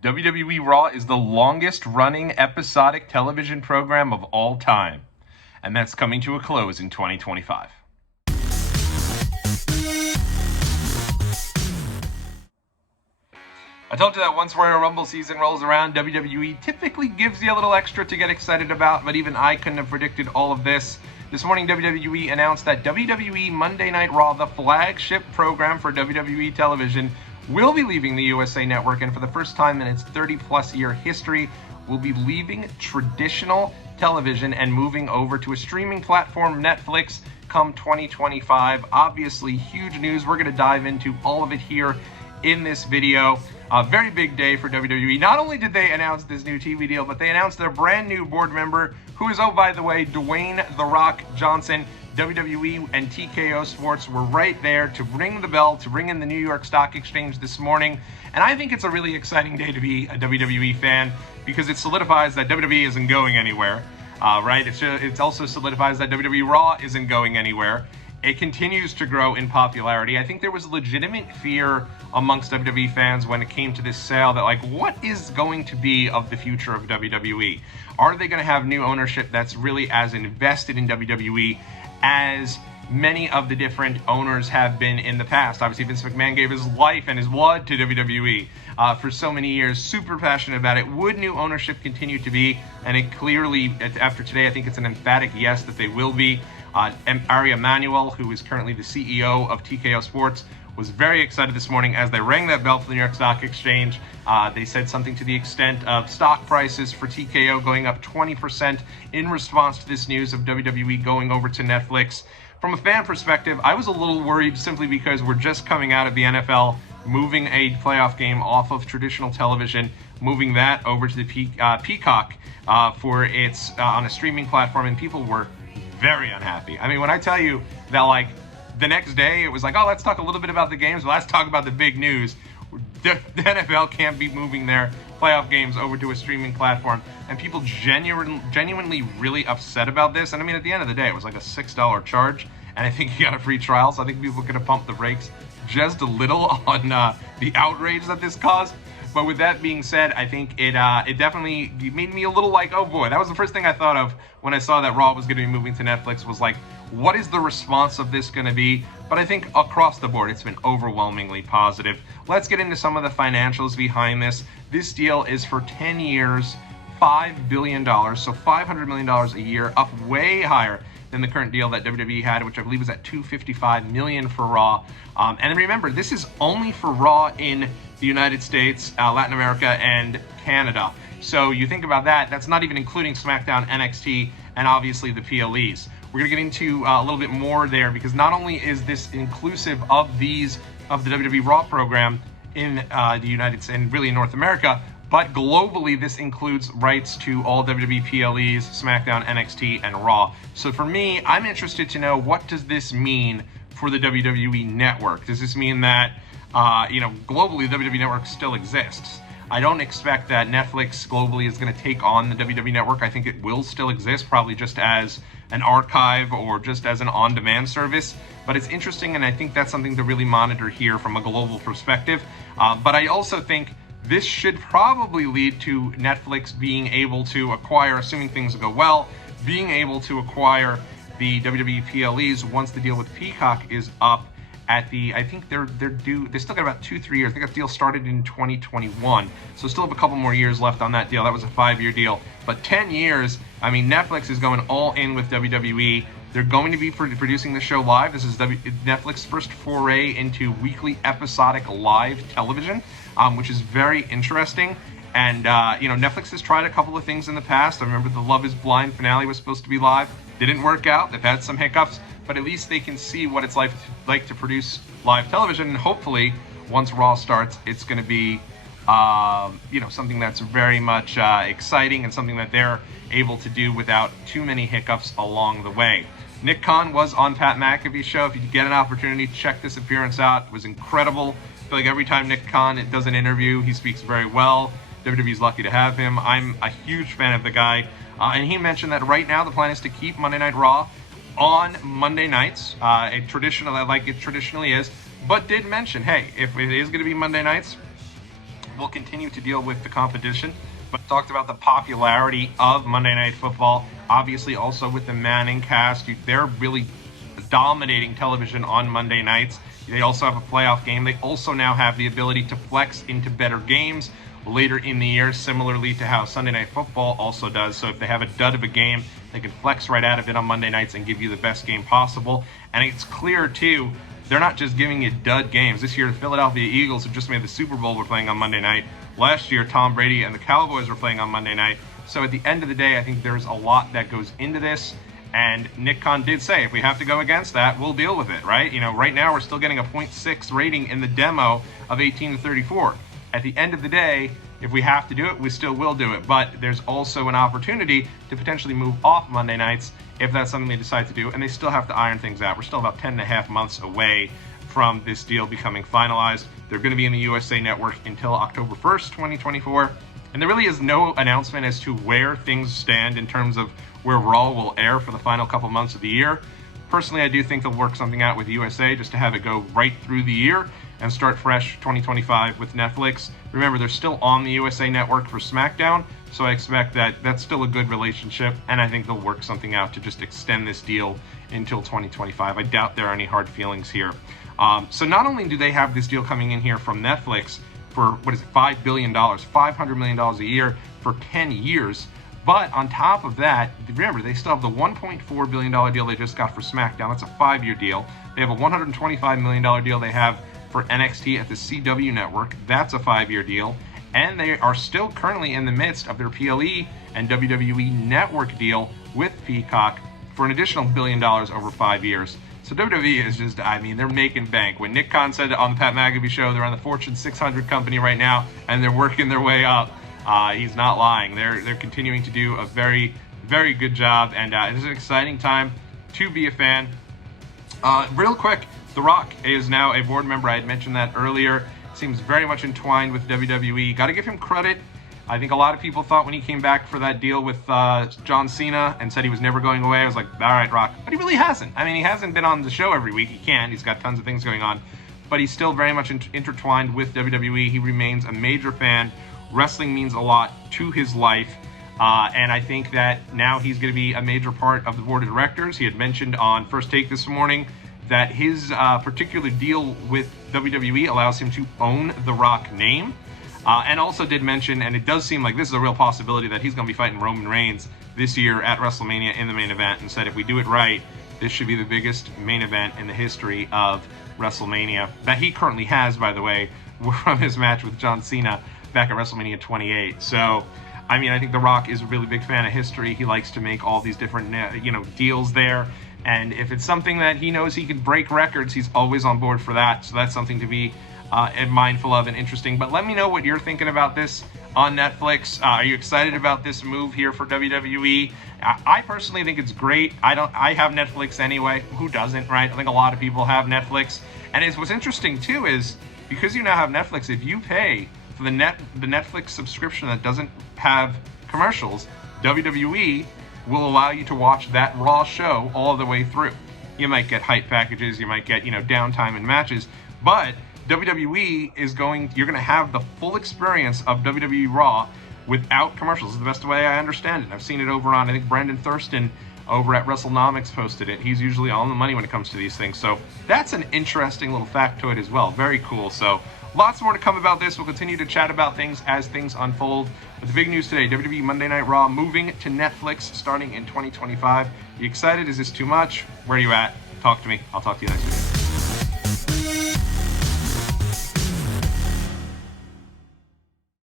WWE Raw is the longest running episodic television program of all time, and that's coming to a close in 2025. I told you that once Royal Rumble season rolls around, WWE typically gives you a little extra to get excited about, but even I couldn't have predicted all of this. This morning, WWE announced that WWE Monday Night Raw, the flagship program for WWE television, will be leaving the USA Network, and for the first time in its 30-plus year history, will be leaving traditional television and moving over to a streaming platform, Netflix, come 2025. Obviously, huge news. We're going to dive into all of it here in this video. A very big day for WWE. Not only did they announce this new TV deal, but they announced their brand new board member, who is, oh, by the way, Dwayne "The Rock" Johnson. WWE and TKO Sports were right there to ring the bell, to ring in the New York Stock Exchange this morning. And I think it's a really exciting day to be a WWE fan because it solidifies that WWE isn't going anywhere, right? It also solidifies that WWE Raw isn't going anywhere. It continues to grow in popularity. I think there was legitimate fear amongst WWE fans when it came to this sale that, like, what is going to be of the future of WWE? Are they going to have new ownership that's really as invested in WWE as many of the different owners have been in the past? Obviously, Vince McMahon gave his life and his blood to WWE for so many years, super passionate about it. Would new ownership continue to be? And it clearly, after today, I think it's an emphatic yes that they will be. Ari Emanuel, who is currently the CEO of TKO Sports, was very excited this morning as they rang that bell for the New York Stock Exchange. They said something to the extent of stock prices for TKO going up 20% in response to this news of WWE going over to Netflix. From a fan perspective, I was a little worried simply because we're just coming out of the NFL, moving a playoff game off of traditional television, moving that over to the Peacock for its on a streaming platform, and people were very unhappy. I mean, when I tell you that, like, the next day it was like, oh, let's talk a little bit about the games, but let's talk about the big news. The NFL can't be moving their playoff games over to a streaming platform, and people genuinely really upset about this. And I mean, at the end of the day, it was like a $6 charge, and I think you got a free trial, so I think people could have pumped the brakes just a little on the outrage that this caused. But with that being said, I think it definitely made me a little like, oh boy, that was the first thing I thought of when I saw that Raw was going to be moving to Netflix, was like, what is the response of this going to be? But I think across the board, it's been overwhelmingly positive. Let's get into some of the financials behind this. This deal is for 10 years, $5 billion, so $500 million a year, up way higher than the current deal that WWE had, which I believe was at $255 million for Raw. And remember, this is only for Raw in the United States, Latin America, and Canada. So you think about that, that's not even including SmackDown, NXT, and obviously the PLEs. We're going to get into a little bit more there, because not only is this inclusive of the WWE Raw program in the United States and really in North America, but globally this includes rights to all WWE PLEs, SmackDown, NXT, and Raw. So for me, I'm interested to know, what does this mean for the WWE Network? Does this mean that globally the WWE Network still exists? I don't expect that Netflix globally is going to take on the WWE Network. I think it will still exist, probably just as an archive or just as an on-demand service. But it's interesting, and I think that's something to really monitor here from a global perspective. But I also think this should probably lead to Netflix being able to acquire, assuming things go well, being able to acquire the WWE PLEs once the deal with Peacock is up. I think they're due, they still got about 2-3 years. I think that deal started in 2021, so still have a couple more years left on that deal. That was a 5-year deal, but 10 years, I mean, Netflix is going all in with WWE. They're going to be producing the show live. This is Netflix's first foray into weekly episodic live television, which is very interesting. And Netflix has tried a couple of things in the past. I remember the Love is Blind finale was supposed to be live. Didn't work out. They've had some hiccups, but at least they can see what it's like to produce live television. And hopefully, once Raw starts, it's going to be, something that's very much exciting and something that they're able to do without too many hiccups along the way. Nick Khan was on Pat McAfee's show. If you get an opportunity to check this appearance out, it was incredible. I feel like every time Nick Khan does an interview, he speaks very well. WWE's lucky to have him. I'm a huge fan of the guy. And he mentioned that right now the plan is to keep Monday Night Raw on Monday nights, like it traditionally is, but did mention, hey, if it is going to be Monday nights, will continue to deal with the competition, but talked about the popularity of Monday Night Football. Obviously, also with the Manning cast, they're really dominating television on Monday nights. They also have a playoff game. They also now have the ability to flex into better games later in the year, similarly to how Sunday Night Football also does. So if they have a dud of a game, they can flex right out of it on Monday nights and give you the best game possible. And it's clear, too, they're not just giving you dud games. This year, the Philadelphia Eagles, who just made the Super Bowl, were playing on Monday night. Last year, Tom Brady and the Cowboys were playing on Monday night. So at the end of the day, I think there's a lot that goes into this. And Nick Khan did say, if we have to go against that, we'll deal with it, right? You know, right now we're still getting a 0.6 rating in the demo of 18 to 34. At the end of the day, if we have to do it, we still will do it. But there's also an opportunity to potentially move off Monday nights if that's something they decide to do. And they still have to iron things out. We're still about 10 and a half months away from this deal becoming finalized. They're going to be in the USA Network until October 1st, 2024. And there really is no announcement as to where things stand in terms of where Raw will air for the final couple months of the year. Personally, I do think they'll work something out with USA just to have it go right through the year and start fresh 2025 with Netflix. Remember, they're still on the USA Network for SmackDown, so I expect that that's still a good relationship, and I think they'll work something out to just extend this deal until 2025. I doubt there are any hard feelings here. So not only do they have this deal coming in here from Netflix for, what is it, $5 billion, $500 million a year for 10 years, but on top of that, remember, they still have the $1.4 billion deal they just got for SmackDown. That's a 5-year deal. They have a $125 million deal they have for NXT at the CW network. That's a 5-year deal. And they are still currently in the midst of their PLE and WWE network deal with Peacock for an additional $1 billion over 5 years. So WWE is just, I mean, they're making bank. When Nick Khan said on the Pat McAfee show, they're on the Fortune 600 company right now, and they're working their way up. He's not lying. They're continuing to do a very, very good job, and it is an exciting time to be a fan. Real quick, The Rock is now a board member. I had mentioned that earlier. Seems very much entwined with WWE. Got to give him credit. I think a lot of people thought when he came back for that deal with John Cena and said he was never going away, I was like, all right, Rock. But he really hasn't. I mean, he hasn't been on the show every week. He can't. He's got tons of things going on. But he's still very much intertwined with WWE. He remains a major fan. Wrestling means a lot to his life. And I think that now he's going to be a major part of the board of directors. He had mentioned on First Take this morning that his particular deal with WWE allows him to own the Rock name. And also did mention, and it does seem like this is a real possibility, that he's going to be fighting Roman Reigns this year at WrestleMania in the main event, and said if we do it right, this should be the biggest main event in the history of WrestleMania. That he currently has, by the way, from his match with John Cena back at WrestleMania 28. So, I mean, I think The Rock is a really big fan of history. He likes to make all these different, deals there. And if it's something that he knows he can break records, he's always on board for that. So that's something to be mindful of and interesting. But let me know what you're thinking about this on Netflix. Are you excited about this move here for WWE? I personally think it's great. I have Netflix anyway. Who doesn't, right? I think a lot of people have Netflix. And what's interesting too is because you now have Netflix, if you pay for the Netflix subscription that doesn't have commercials, WWE will allow you to watch that Raw show all the way through. You might get hype packages, you might get, downtime in matches, but WWE you're going to have the full experience of WWE Raw without commercials. It's the best way I understand it. I've seen it over on, I think Brandon Thurston over at WrestleNomics posted it. He's usually on the money when it comes to these things. So that's an interesting little factoid as well. Very cool. So lots more to come about this. We'll continue to chat about things as things unfold. But the big news today, WWE Monday Night Raw moving to Netflix starting in 2025. You excited? Is this too much? Where are you at? Talk to me. I'll talk to you next week.